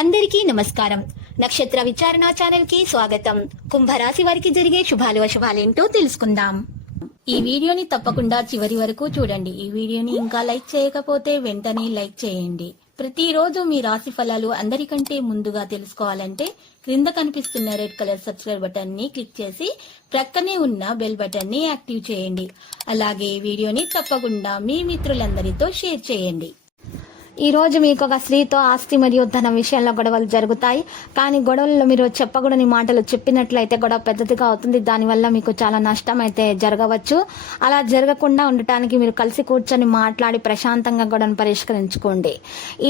అందరికీ నమస్కారం. నక్షత్ర విచారణ ఛానల్ కి స్వాగతం. కుంభరాశి వారికి జరిగే శుభాలు అశుభాలేంటో తెలుసుకుందాం. ఈ వీడియోని తప్పకుండా చివరి వరకు చూడండి. ఈ వీడియోని ఇంకా లైక్ చేయకపోతే వెంటనే లైక్ చేయండి. ప్రతిరోజు మీ రాశి ఫలాలు అందరికంటే ముందుగా తెలుసుకోవాలంటే క్రింద కనిపిస్తున్న రెడ్ కలర్ సబ్స్క్రైబ్ బటన్ ని క్లిక్ చేసి ప్రక్కనే ఉన్న బెల్ బటన్ ని యాక్టివ్ చేయండి. అలాగే ఈ వీడియోని తప్పకుండా మీ మిత్రులందరితో షేర్ చేయండి. ఈ రోజు మీకు ఒక స్త్రీతో ఆస్తి మరియు ధనం విషయంలో గొడవలు జరుగుతాయి. కానీ గొడవల్లో మీరు చెప్పకూడని మాటలు చెప్పినట్లయితే గొడవ పెద్దదిగా అవుతుంది. దానివల్ల మీకు చాలా నష్టం అయితే జరగవచ్చు. అలా జరగకుండా ఉండటానికి మీరు కలిసి కూర్చొని మాట్లాడి ప్రశాంతంగా గొడవను పరిష్కరించుకోండి.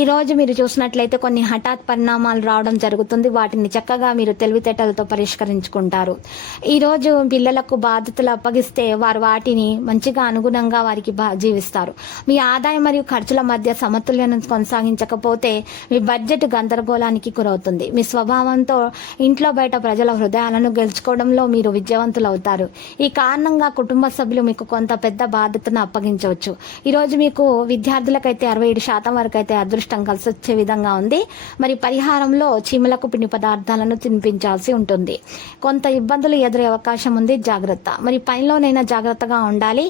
ఈ రోజు మీరు చూసినట్లయితే కొన్ని హఠాత్ పరిణామాలు రావడం జరుగుతుంది. వాటిని చక్కగా మీరు తెలివితేటలతో పరిష్కరించుకుంటారు. ఈ రోజు పిల్లలకు బాధ్యతలు అప్పగిస్తే వారు వాటిని మంచిగా అనుగుణంగా వారికి జీవిస్తారు. మీ ఆదాయం మరియు ఖర్చుల మధ్య సమతుల్యం కొనసాగించకపోతే మీ బడ్జెట్ గందరగోళానికి గురవుతుంది. మీ స్వభావంతో ఇంట్లో బయట ప్రజల హృదయాలను గెలుచుకోవడంలో మీరు విజయవంతులవుతారు. ఈ కారణంగా కుటుంబ సభ్యులు మీకు కొంత పెద్ద బాధ్యతను అప్పగించవచ్చు. ఈ రోజు మీకు విద్యార్థులకైతే 67% వరకు అయితే అదృష్టం కలిసి వచ్చే విధంగా ఉంది. మరి పరిహారంలో చీమలకు పిండి పదార్థాలను తినిపించాల్సి ఉంటుంది. కొంత ఇబ్బందులు ఎదురే అవకాశం ఉంది. జాగ్రత్త. మరి పనిలోనైనా జాగ్రత్తగా ఉండాలి.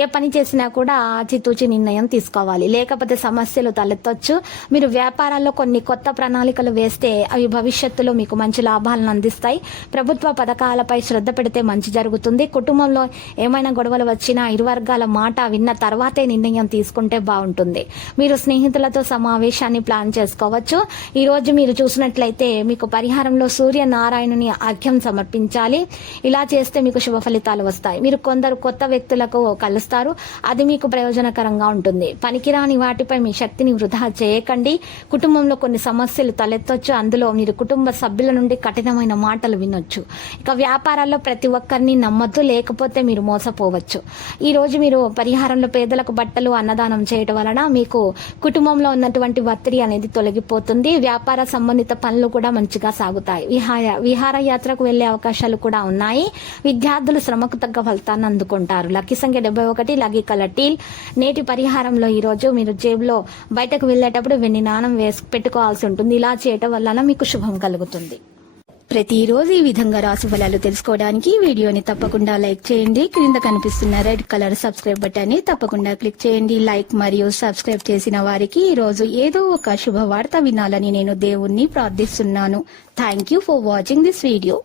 ఏ పని చేసినా కూడా ఆచితూచి నిర్ణయం తీసుకోవాలి, లేకపోతే సమస్యలు తలెత్తొచ్చు. మీరు వ్యాపారాల్లో కొన్ని కొత్త ప్రణాళికలు వేస్తే అవి భవిష్యత్తులో మీకు మంచి లాభాలను అందిస్తాయి. ప్రభుత్వ పథకాలపై శ్రద్ధ పెడితే మంచి జరుగుతుంది. కుటుంబంలో ఏమైనా గొడవలు వచ్చినా ఇరు వర్గాల మాట విన్న తర్వాతే నిర్ణయం తీసుకుంటే బాగుంటుంది. మీరు స్నేహితులతో సమావేశాన్ని ప్లాన్ చేసుకోవచ్చు. ఈ రోజు మీరు చూసినట్లయితే మీకు పరిహారంలో సూర్యనారాయణుని అర్ఘ్యం సమర్పించాలి. ఇలా చేస్తే మీకు శుభ ఫలితాలు వస్తాయి. మీరు కొందరు కొత్త వ్యక్తులకు కలుస్తారు. అది మీకు ప్రయోజనకరంగా ఉంటుంది. పనికిరాని వాటిపై మీ శక్తిని వృధా చేయకండి. కుటుంబంలో కొన్ని సమస్యలు తలెత్తొచ్చు. అందులో మీరు కుటుంబ సభ్యుల నుండి కఠినమైన మాటలు వినొచ్చు. ఇక వ్యాపారాల్లో ప్రతి ఒక్కరిని నమ్మద్దు, లేకపోతే మీరు మోసపోవచ్చు. ఈ రోజు మీరు పరిహారంలో పేదలకు బట్టలు అన్నదానం చేయడం వలన మీకు కుటుంబంలో ఉన్నటువంటి ఒత్తిడి అనేది తొలగిపోతుంది. వ్యాపార సంబంధిత పనులు కూడా మంచిగా సాగుతాయి. విహారయాత్రకు వెళ్లే అవకాశాలు కూడా ఉన్నాయి. విద్యార్థులు శ్రమకు తగ్గ ఫలితాన్ని అందుకుంటారు. లక్కీ సంఖ్య 71, లక్కీ కలర్ టీల్. నేటి పరిహారంలో ఈ రోజు మీరు జేబులో బయటకు వెళ్ళేటప్పుడు వెండి నాణం పెట్టుకోవాల్సి ఉంటుంది. ఇలా చేయటం వల్ల మీకు శుభం కలుగుతుంది. ప్రతిరోజు ఈ విధంగా రాశి ఫలాలు తెలుసుకోవడానికి వీడియోని తప్పకుండా లైక్ చేయండి. క్రింద కనిపిస్తున్న రెడ్ కలర్ సబ్స్క్రైబ్ బటన్ ని తప్పకుండా క్లిక్ చేయండి. లైక్ మరియు సబ్స్క్రైబ్ చేసిన వారికి ఈ రోజు ఏదో ఒక శుభవార్త వినాలని నేను దేవుణ్ణి ప్రార్థిస్తున్నాను. Thank you for watching this video.